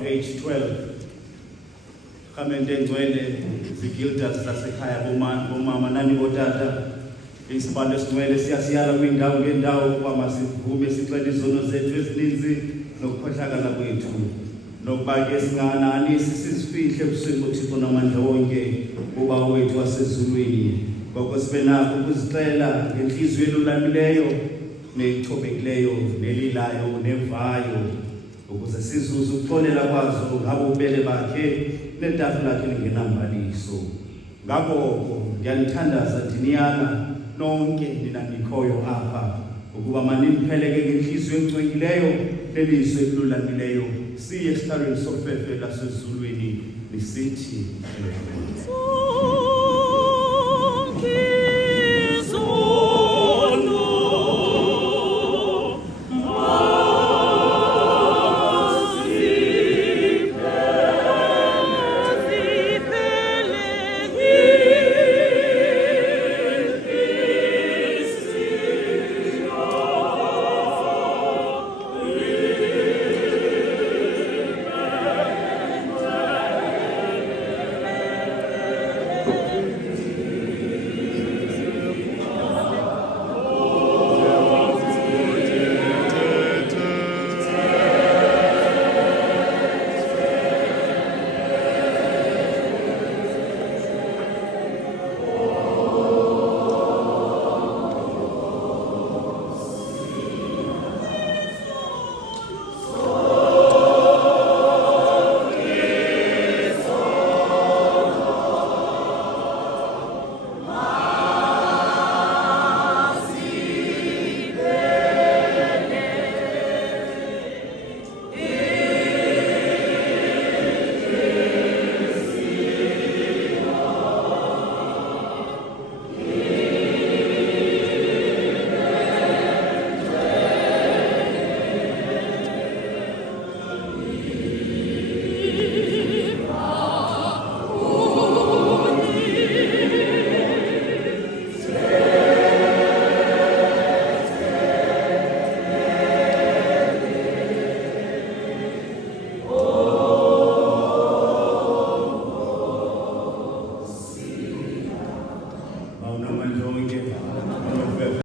Page 12. Khamente ngcwele zigildas zasekhaya bomama nani botata. Isibalo esingcwele siyasiyala kwindawo ngendawo ukuba masivume sixele izono zethu ezininzi nokukhohlakala kwethu. Nokuba ke singananisi sizifihle ebusweni boThixo namandla wonke uba wethu wasezulwini. Ngoko sibe nakho ukuzixela ngenhliziyo elulamileyo neyithobekileyo nelilayo nevayo ukuze sizuze ukuxolela kwazo ngabo ubele bakhe netafula lakhe lingenambaliso. Ngakho ngiyanithandaza diniyana nonke nina nikhoyo apha ukuba manipheleke ngenhliziyo engcwengileyo nelizwi elulamileyo siye esihlalweni sofefe lasezulwini lisithi